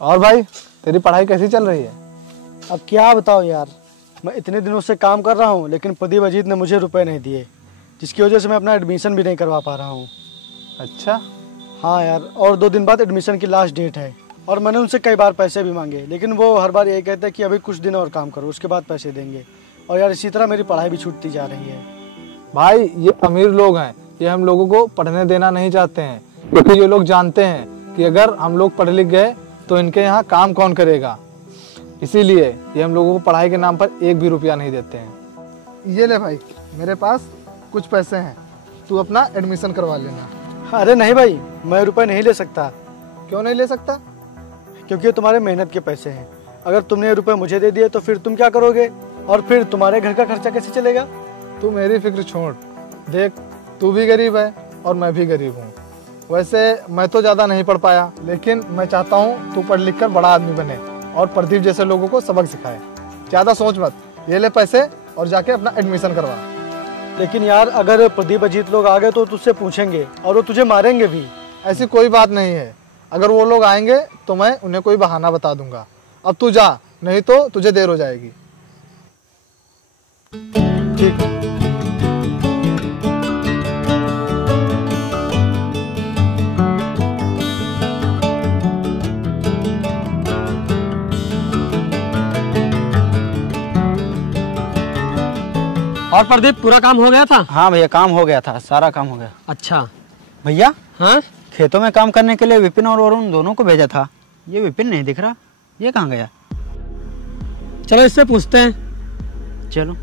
और भाई तेरी पढ़ाई कैसी चल रही है? अब क्या बताओ यार, मैं इतने दिनों से काम कर रहा हूँ लेकिन प्रदीप अजीत ने मुझे रुपए नहीं दिए, जिसकी वजह से मैं अपना एडमिशन भी नहीं करवा पा रहा हूँ। अच्छा। हाँ यार, और 2 दिन बाद एडमिशन की लास्ट डेट है और मैंने उनसे कई बार पैसे भी मांगे, लेकिन वो हर बार यही कहते हैं कि अभी कुछ दिन और काम करो उसके बाद पैसे देंगे। और यार इसी तरह मेरी पढ़ाई भी छूटती जा रही है। भाई ये अमीर लोग हैं, ये हम लोगों को पढ़ने देना नहीं चाहते हैं, क्योंकि ये लोग जानते हैं कि अगर हम लोग पढ़ लिख गए तो इनके यहाँ काम कौन करेगा। इसीलिए ये हम लोगों को पढ़ाई के नाम पर 1 भी रुपया नहीं देते हैं। ये ले भाई, मेरे पास कुछ पैसे हैं, तू अपना एडमिशन करवा लेना। अरे नहीं भाई, मैं रुपए नहीं ले सकता। क्यों नहीं ले सकता? क्योंकि ये तुम्हारे मेहनत के पैसे हैं। अगर तुमने ये रुपए मुझे दे दिए तो फिर तुम क्या करोगे, और फिर तुम्हारे घर का खर्चा कैसे चलेगा? तू मेरी फिक्र छोड़, देख तू भी गरीब है और मैं भी गरीब हूँ। वैसे मैं तो ज़्यादा नहीं पढ़ पाया, लेकिन मैं चाहता हूँ तू पढ़ लिख कर बड़ा आदमी बने और प्रदीप जैसे लोगों को सबक सिखाए। ज़्यादा सोच मत, ये ले पैसे और जाके अपना एडमिशन करवा। लेकिन यार अगर प्रदीप अजीत लोग आ गए तो तुझसे पूछेंगे और वो तुझे मारेंगे भी। ऐसी कोई बात नहीं है, अगर वो लोग आएंगे तो मैं उन्हें कोई बहाना बता दूंगा। अब तू जा, नहीं तो तुझे देर हो जाएगी। ठीक है। और प्रदीप पूरा काम हो गया था? हाँ भैया, काम हो गया था, सारा काम हो गया। अच्छा भैया, हाँ, खेतों में काम करने के लिए विपिन और वरुण दोनों को भेजा था। ये विपिन नहीं दिख रहा, ये कहाँ गया? चलो इससे पूछते हैं। चलो।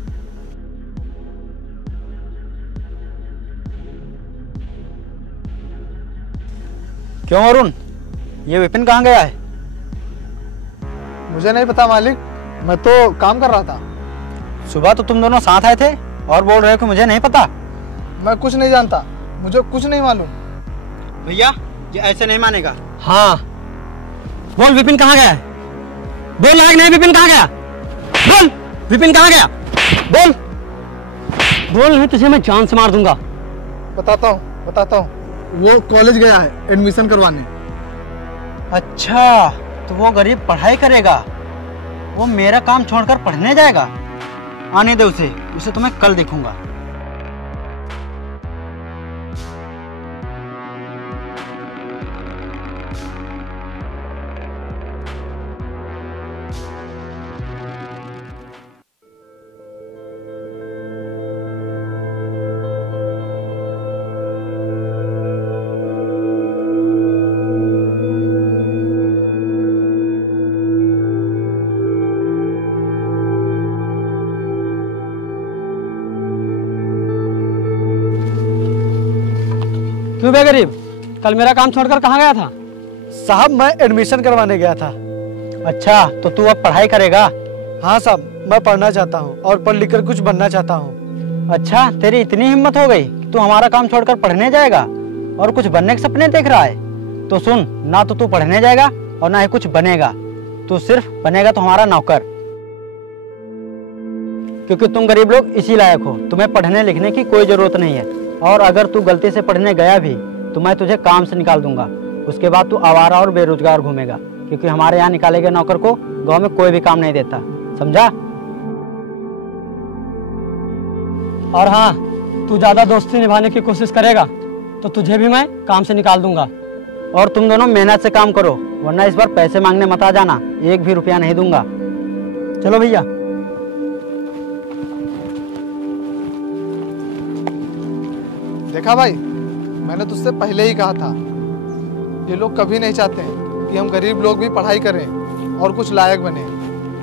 क्यों वरुण, ये विपिन कहाँ गया है? मुझे नहीं पता मालिक, मैं तो काम कर रहा था। सुबह तो तुम दोनों साथ आए थे और बोल रहे हो कि मुझे नहीं पता। मैं कुछ नहीं जानता, मुझे कुछ नहीं मालूम। भैया ये ऐसे नहीं मानेगा। हाँ बोल, विपिन कहाँ गया है? बोल लायक नहीं, विपिन कहाँ गया? बोल विपिन कहाँ गया? बोल बोल, नहीं तुझे मैं जान से मार दूंगा। बताता हूँ, वो कॉलेज गया है एडमिशन करवाने। अच्छा, तो वो गरीब पढ़ाई करेगा, वो मेरा काम छोड़कर पढ़ने जाएगा? आने दे उसे तो मैं कल देखूंगा। क्यों बे गरीब, कल मेरा काम छोड़कर कहाँ गया था? साहब मैं एडमिशन करवाने गया था। अच्छा, तो तू अब पढ़ाई करेगा? हाँ साहब, मैं पढ़ना चाहता हूँ और पढ़ लिख कर कुछ बनना चाहता हूँ। अच्छा, तेरी इतनी हिम्मत हो गई कि तू हमारा काम छोड़कर पढ़ने जाएगा और कुछ बनने के सपने देख रहा है? तो सुन, ना तो तू पढ़ने जाएगा और ना ही कुछ बनेगा, तू सिर्फ बनेगा तो हमारा नौकर। क्योंकि तुम गरीब लोग इसी लायक हो, तुम्हें पढ़ने लिखने की कोई जरूरत नहीं है। और अगर तू गलती से पढ़ने गया भी तो मैं तुझे काम से निकाल दूंगा। उसके बाद तू आवारा और बेरोजगार घूमेगा, क्योंकि हमारे यहाँ निकाले गए नौकर को गांव में कोई भी काम नहीं देता, समझा? और हाँ, तू ज्यादा दोस्ती निभाने की कोशिश करेगा तो तुझे भी मैं काम से निकाल दूंगा। और तुम दोनों मेहनत से काम करो, वरना इस बार पैसे मांगने मत आ जाना, 1 भी रुपया नहीं दूंगा। चलो भैया। देखा भाई, मैंने तुझसे पहले ही कहा था, ये लोग कभी नहीं चाहते हैं कि हम गरीब लोग भी पढ़ाई करें और कुछ लायक बने,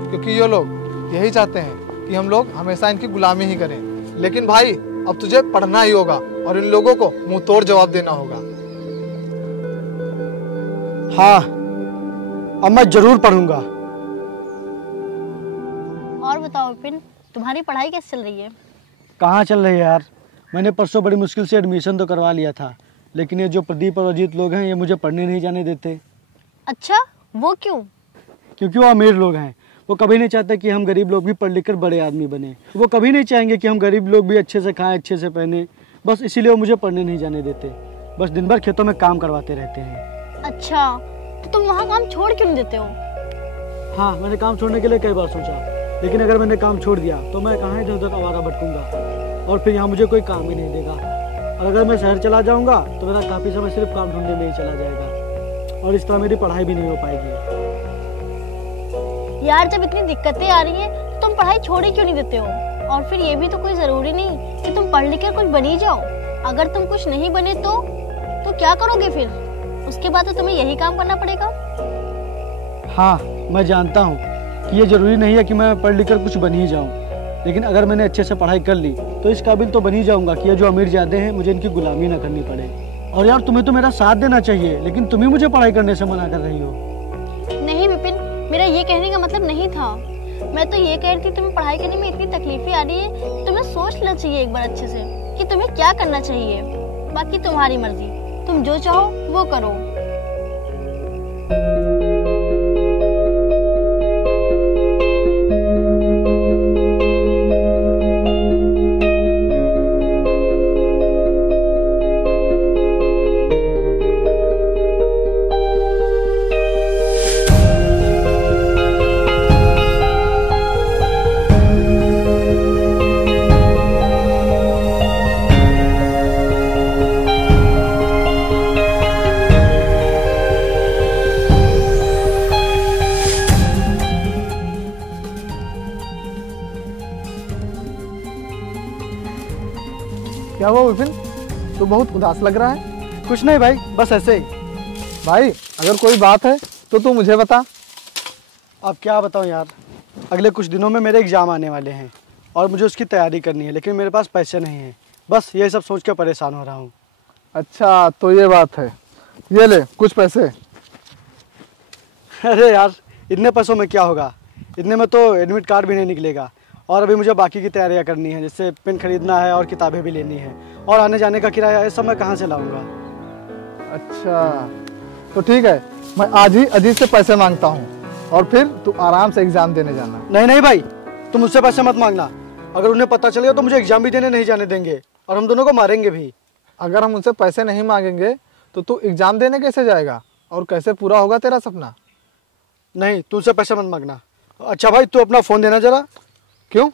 क्योंकि ये लोग यही चाहते हैं कि हम लोग हमेशा इनकी गुलामी ही करें। लेकिन भाई अब तुझे पढ़ना ही होगा और इन लोगों को मुंह तोड़ जवाब देना होगा। हाँ, अब मैं जरूर पढ़ूंगा। और बताओ विपिन, तुम्हारी पढ़ाई कैसे चल रही है? कहाँ चल रही है यार, मैंने परसों बड़ी मुश्किल से एडमिशन तो करवा लिया था, लेकिन ये जो प्रदीप और अजीत लोग हैं ये मुझे पढ़ने नहीं जाने देते। अच्छा, वो क्यों? क्योंकि वो अमीर लोग हैं, वो कभी नहीं चाहते कि हम गरीब लोग भी पढ़ लिख कर बड़े आदमी बने। वो कभी नहीं चाहेंगे कि हम गरीब लोग भी अच्छे से खाएं, अच्छे से पहने। बस इसीलिए वो मुझे पढ़ने नहीं जाने देते, बस दिन भर खेतों में काम करवाते रहते हैं। अच्छा, तो तुम वहाँ काम छोड़ क्यों नहीं देते हो? हाँ, मैंने काम छोड़ने के लिए कई बार सोचा, लेकिन अगर मैंने काम छोड़ दिया तो मैं कहाँ इधर उधर आवारा भटकूंगा और फिर यहाँ मुझे कोई काम ही नहीं देगा। और अगर मैं शहर चला जाऊँगा तो मेरा काफ़ी समय सिर्फ काम ढूंढने में ही चला जाएगा और इस तरह मेरी पढ़ाई भी नहीं हो पाएगी। यार जब इतनी दिक्कतें आ रही हैं तो तुम पढ़ाई छोड़ ही क्यों नहीं देते हो? और फिर ये भी तो कोई ज़रूरी नहीं कि तुम पढ़ लिख कर कुछ बन ही जाओ। अगर तुम कुछ नहीं बने तो क्या करोगे फिर? उसके बाद तो तुम्हें यही काम करना पड़ेगा। हाँ, मैं जानता हूँ कि ये ज़रूरी नहीं है कि मैं पढ़ लिख कर कुछ बन ही जाऊँ, लेकिन अगर मैंने अच्छे से पढ़ाई कर ली तो इस काबिल तो बन ही जाऊँगा कि ये जो अमीर ज़्यादा हैं मुझे इनकी गुलामी ना करनी पड़े। और यार तुम्हें तो मेरा साथ देना चाहिए, लेकिन तुम ही मुझे पढ़ाई करने से मना कर रही हो। नहीं विपिन, मेरा ये कहने का मतलब नहीं था। मैं तो ये कह रही थी तुम्हें पढ़ाई करने में इतनी तकलीफें आ रही है, तुम्हें सोच लेना चाहिए एक बार अच्छे से कि तुम्हें क्या करना चाहिए। बाकी तुम्हारी मर्जी, तुम जो चाहो वो करो। क्या हुआ विपिन, तू बहुत उदास लग रहा है? कुछ नहीं भाई, बस ऐसे ही। भाई अगर कोई बात है तो तू मुझे बता। अब क्या बताऊं यार, अगले कुछ दिनों में मेरे एग्ज़ाम आने वाले हैं और मुझे उसकी तैयारी करनी है, लेकिन मेरे पास पैसे नहीं हैं। बस ये सब सोच के परेशान हो रहा हूँ। अच्छा तो ये बात है, ये ले कुछ पैसे। अरे यार, इतने पैसों में क्या होगा? इतने में तो एडमिट कार्ड भी नहीं निकलेगा और अभी मुझे बाकी की तैयारियां करनी है, जैसे पेन खरीदना है और किताबें भी लेनी है और आने जाने का किराया, ये सब मैं कहाँ से लाऊंगा? अच्छा तो ठीक है, मैं आज ही अजीत से पैसे मांगता हूँ और फिर तू आराम से एग्जाम देने जाना। नहीं नहीं भाई, तुम मुझसे पैसे मत मांगना। अगर उन्हें पता चलेगा तो मुझे एग्जाम भी देने नहीं जाने देंगे और हम दोनों को मारेंगे भी। अगर हम उनसे पैसे नहीं मांगेंगे तो तू एग्जाम देने कैसे जाएगा और कैसे पूरा होगा तेरा सपना? नहीं, तुमसे पैसे मत मांगना। अच्छा भाई, तू अपना फ़ोन देना जरा। क्यों?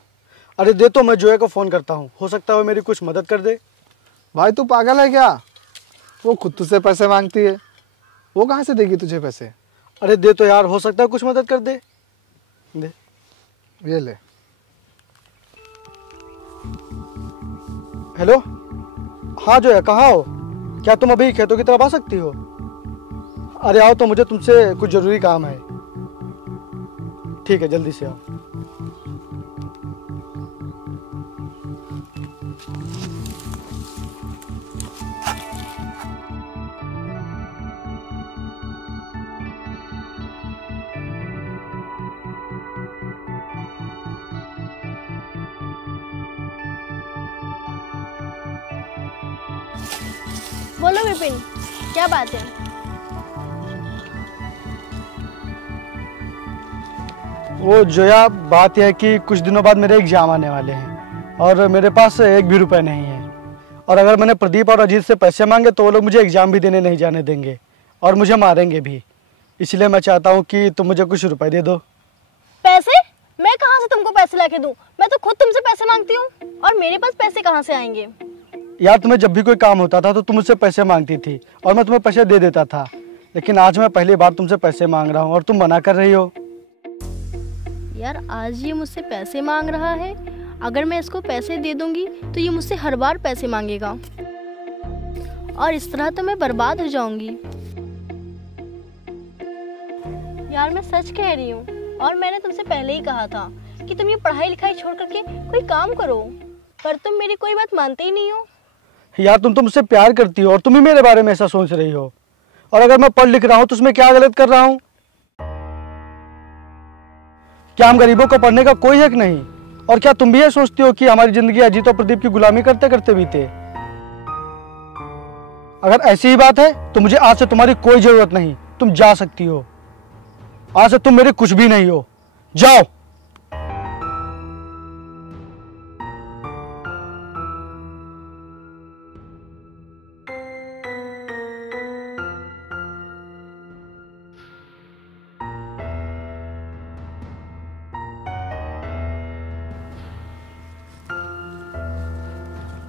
अरे दे तो, मैं जोया को फ़ोन करता हूँ, हो सकता है वो मेरी कुछ मदद कर दे। भाई तू पागल है क्या? वो खुद तुझसे पैसे मांगती है, वो कहाँ से देगी तुझे पैसे? अरे दे तो यार, हो सकता है कुछ मदद कर दे। दे। ये ले। हेलो, हाँ जोया, कहाँ हो? क्या तुम अभी खेतों की तरफ आ सकती हो? अरे आओ तो, मुझे तुमसे कुछ ज़रूरी काम है। ठीक है, जल्दी से आओ। बोलो विपिन, क्या बात है? वो जोया, बात यह है कि कुछ दिनों बाद मेरे एग्जाम आने वाले हैं और मेरे पास एक भी रुपए नहीं है। और अगर मैंने प्रदीप और अजीत से पैसे मांगे तो वो लोग मुझे एग्जाम भी देने नहीं जाने देंगे और मुझे मारेंगे भी। इसलिए मैं चाहता हूँ कि तुम मुझे कुछ रुपए दे दो। पैसे? मैं कहाँ से तुमको पैसे लाके दूं? मैं तो खुद तुमसे पैसे मांगती हूँ और मेरे पास पैसे कहाँ से आएंगे? यार, तुम्हें जब भी कोई काम होता था तो तुम मुझसे पैसे मांगती थी और मैं तुम्हें पैसे दे देता था, लेकिन आज मैं पहली बार तुमसे पैसे मांग रहा हूँ और तुम मना कर रही हो। यार आज ये मुझसे पैसे मांग रहा है, अगर मैं इसको पैसे दे दूंगी तो ये मुझसे हर बार पैसे मांगेगा और इस तरह तो मैं बर्बाद हो जाऊंगी। यार मैं सच कह रही हूँ और मैंने तुमसे पहले ही कहा था कि तुम ये पढ़ाई लिखाई छोड़ करके कोई काम करो, पर तुम मेरी कोई बात मानते ही नहीं हो। यार, तुम तो मुझसे प्यार करती हो और तुम ही मेरे बारे में ऐसा सोच रही हो। और अगर मैं पढ़ लिख रहा हूँ तो उसमें क्या गलत कर रहा हूँ? क्या हम गरीबों को पढ़ने का कोई हक नहीं? और क्या तुम भी ये सोचती हो कि हमारी जिंदगी अजीत और प्रदीप की गुलामी करते करते बीते? अगर ऐसी ही बात है तो मुझे आज से तुम्हारी कोई जरूरत नहीं, तुम जा सकती हो। आज से तुम मेरे कुछ भी नहीं हो, जाओ।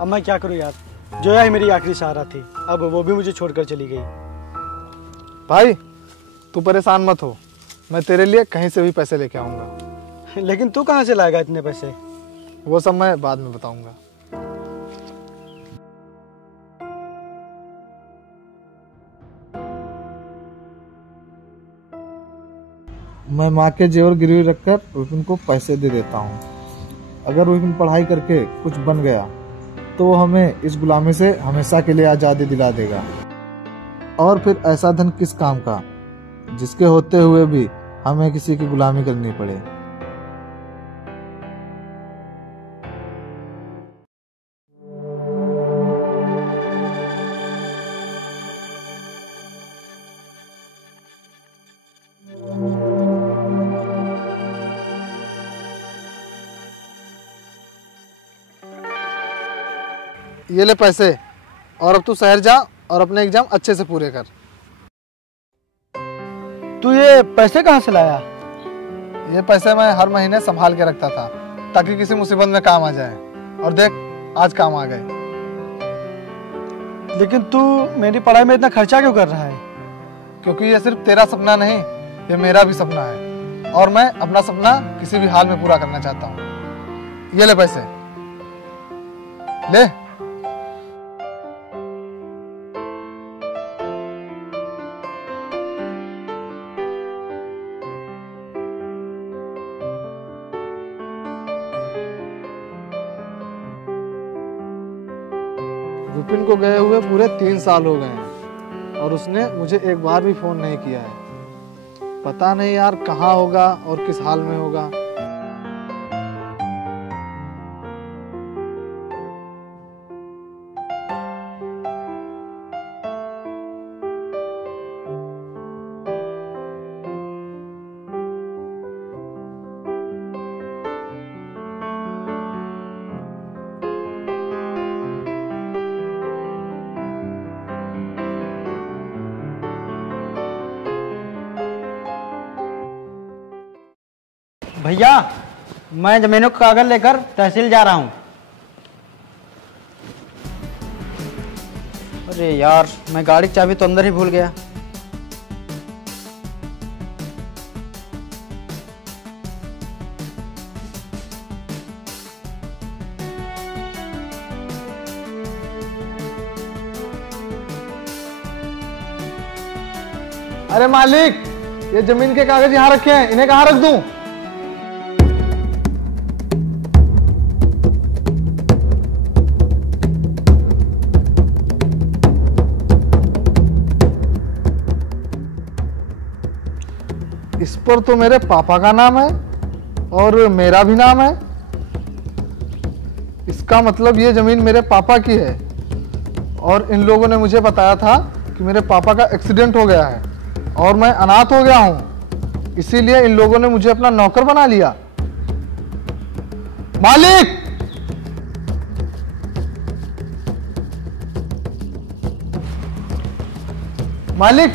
अब मैं क्या करूँ यार, जोया ही मेरी आखिरी सहारा थी, अब वो भी मुझे छोड़कर चली गई। भाई तू परेशान मत हो, मैं तेरे लिए कहीं से भी पैसे लेके आऊँगा। लेकिन तू कहाँ से लाएगा इतने पैसे? वो सब मैं बाद में बताऊँगा। मैं माँ के जेवर गिरवी रखकर विपिन को पैसे दे देता हूँ। अगर विपिन पढ़ाई करके कुछ बन गया तो वो हमें इस गुलामी से हमेशा के लिए आज़ादी दिला देगा। और फिर ऐसा धन किस काम का जिसके होते हुए भी हमें किसी की गुलामी करनी पड़े। ये ले पैसे, और अब तू शहर जा और अपने एग्जाम अच्छे से पूरे कर। तू ये पैसे कहाँ से लाया? ये पैसे मैं हर महीने संभाल के रखता था ताकि किसी मुसीबत में काम आ जाए, और देख आज काम आ गए। लेकिन तू मेरी पढ़ाई में इतना खर्चा क्यों कर रहा है? क्योंकि ये सिर्फ तेरा सपना नहीं, ये मेरा भी सपना है, और मैं अपना सपना किसी भी हाल में पूरा करना चाहता हूँ। ये ले पैसे, ले। विपिन को गए हुए पूरे 3 साल हो गए हैं और उसने मुझे एक बार भी फोन नहीं किया है। पता नहीं यार कहाँ होगा और किस हाल में होगा। भैया मैं जमीनों का कागज लेकर तहसील जा रहा हूँ। अरे यार मैं गाड़ी की चाबी तो अंदर ही भूल गया। अरे मालिक, ये जमीन के कागज यहाँ रखे हैं, इन्हें कहाँ रख दूं? इस पर तो मेरे पापा का नाम है और मेरा भी नाम है। इसका मतलब ये जमीन मेरे पापा की है, और इन लोगों ने मुझे बताया था कि मेरे पापा का एक्सीडेंट हो गया है और मैं अनाथ हो गया हूं, इसीलिए इन लोगों ने मुझे अपना नौकर बना लिया। मालिक, मालिक,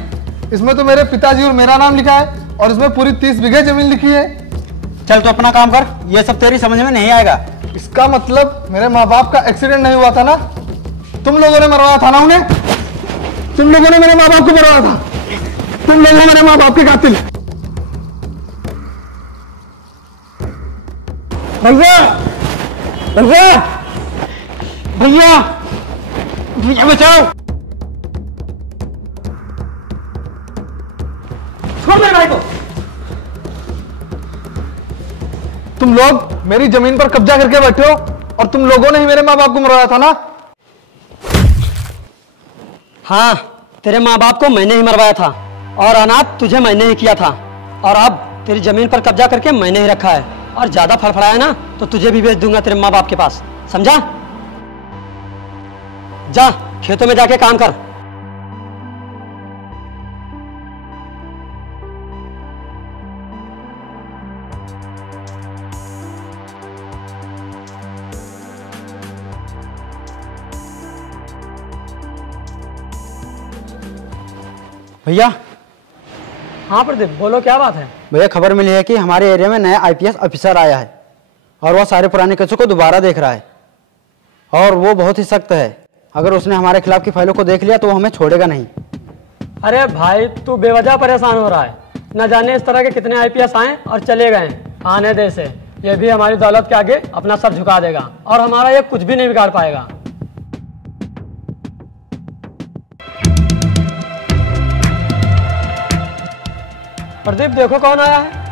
इसमें तो मेरे पिताजी और मेरा नाम लिखा है और इसमें पूरी 30 बीघे जमीन लिखी है। चल तो अपना काम कर, ये सब तेरी समझ में नहीं आएगा। इसका मतलब मेरे माँ बाप का एक्सीडेंट नहीं हुआ था ना? तुम लोगों ने मरवाया था ना उन्हें? तुम लोगों ने मेरे माँ बाप को मरवाया था। तुम लोग हो मेरे माँ बाप के कातिल। भैया, भैया, भैया, भैया बचाओ। छोड़ मेरे भाई को। तुम लोग मेरी जमीन पर कब्जा करके बैठे हो और तुम लोगों ने ही मेरे माँ बाप को मरवाया था ना? हाँ, तेरे माँ बाप को मैंने ही मरवाया था और अनाथ तुझे मैंने ही किया था, और अब तेरी जमीन पर कब्जा करके मैंने ही रखा है, और ज्यादा फड़फड़ाया ना तो तुझे भी भेज दूंगा तेरे माँ बाप के पास, समझा? जा खेतों में जाके काम कर। भैया, हाँ प्रदीप, बोलो क्या बात है? भैया खबर मिली है कि हमारे एरिया में नया आईपीएस ऑफिसर आया है और वह सारे पुराने केसों को दोबारा देख रहा है। और वो बहुत ही सख्त है। अगर उसने हमारे खिलाफ की फाइलों को देख लिया तो वो हमें छोड़ेगा नहीं। अरे भाई तू बेवजह परेशान हो रहा है। न जाने इस तरह के कितने आईपीएस आए और चले गए। आने दे से, ये भी हमारी दौलत के आगे अपना सर झुका देगा और हमारा ये कुछ भी नहीं बिगाड़ पाएगा। प्रदीप देखो कौन आया है।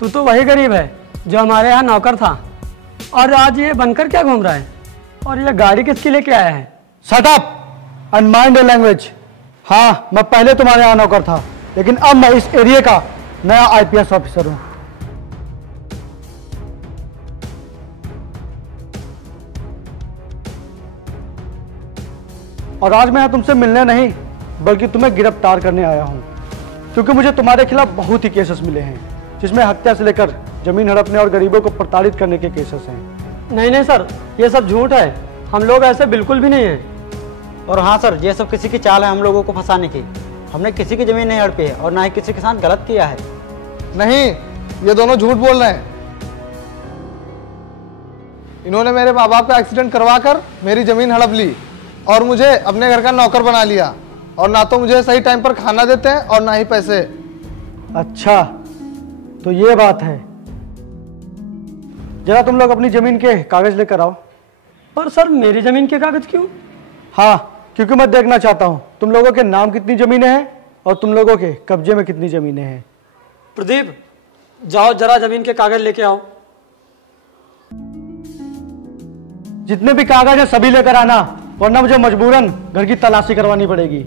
तू तो वही गरीब है जो हमारे यहाँ नौकर था और आज ये बनकर क्या घूम रहा है। और ये गाड़ी किसकी लेके आया है। Shut up and mind your language. हाँ, मैं पहले तुम्हारे यहाँ नौकर था, लेकिन अब मैं इस एरिया का नया आईपीएस ऑफिसर हूँ। और आज मैं यहाँ तुमसे मिलने नहीं बल्कि तुम्हें गिरफ्तार करने आया हूँ, क्योंकि मुझे तुम्हारे खिलाफ बहुत ही केसेस मिले हैं, जिसमें हत्या से लेकर जमीन हड़पने और गरीबों को प्रताड़ित करने के केसेस हैं। नहीं सर, ये सब झूठ है। हम लोग ऐसे बिल्कुल भी नहीं हैं। और हाँ सर, ये सब किसी की चाल है हम लोगों को फंसाने की। हमने किसी की जमीन नहीं हड़पी है और ना ही किसी के साथ गलत किया है। नहीं, ये दोनों झूठ बोल रहे हैं। इन्होंने मेरे माँ बाप का एक्सीडेंट करवा कर मेरी जमीन हड़प ली और मुझे अपने घर का नौकर बना लिया, और ना तो मुझे सही टाइम पर खाना देते हैं और ना ही पैसे। अच्छा, तो ये बात है। जरा तुम लोग अपनी जमीन के कागज लेकर आओ। पर सर, मेरी जमीन के कागज क्यों? हाँ, क्योंकि मैं देखना चाहता हूँ तुम लोगों के नाम कितनी जमीनें हैं और तुम लोगों के कब्जे में कितनी जमीनें हैं। प्रदीप, जाओ जरा जमीन के कागज लेके आओ। जितने भी कागज हैं सभी लेकर आना, वरना मुझे मजबूरन घर की तलाशी करवानी पड़ेगी।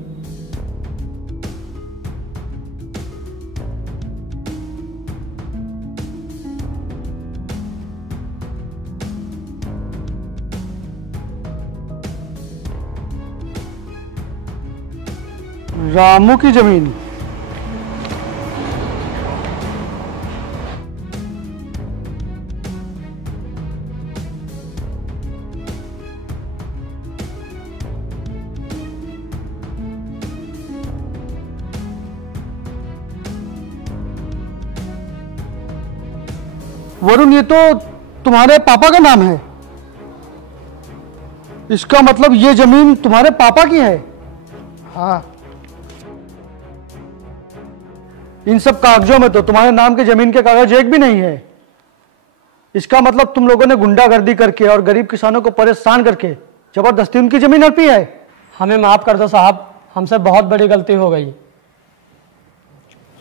रामू की जमीन। वरुण, ये तो तुम्हारे पापा का नाम है। इसका मतलब ये जमीन तुम्हारे पापा की है। हाँ, इन सब कागजों में तो तुम्हारे नाम के जमीन के कागज एक भी नहीं है। इसका मतलब तुम लोगों ने गुंडागर्दी करके और गरीब किसानों को परेशान करके जबरदस्ती उनकी जमीन हड़पी है। हमें माफ कर दो साहब, हमसे बहुत बड़ी गलती हो गई।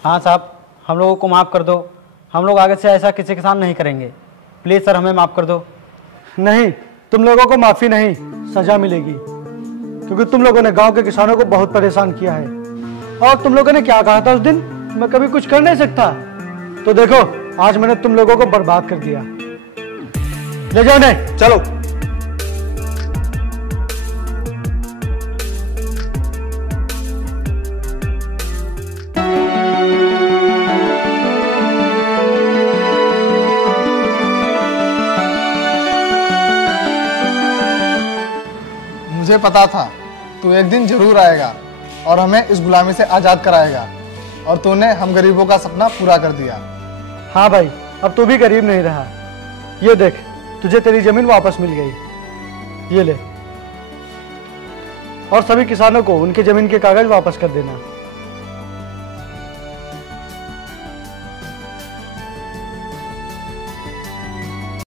हाँ साहब, हम लोगों को माफ़ कर दो। हम लोग आगे से ऐसा किसी के साथ नहीं करेंगे। प्लीज़ सर, हमें माफ़ कर दो। नहीं, तुम लोगों को माफी नहीं, सजा मिलेगी, क्योंकि तुम लोगों ने गांव के किसानों को बहुत परेशान किया है। और तुम लोगों ने क्या कहा था उस दिन, मैं कभी कुछ कर नहीं सकता। तो देखो, आज मैंने तुम लोगों को बर्बाद कर दिया। ले जाओ ने, चलो। मुझे पता था तू एक दिन जरूर आएगा और हमें इस गुलामी से आजाद कराएगा, और तूने हम गरीबों का सपना पूरा कर दिया। हाँ भाई, अब तू भी गरीब नहीं रहा। ये देख, तुझे तेरी जमीन वापस मिल गई। ये ले। और सभी किसानों को उनके जमीन के कागज वापस कर देना।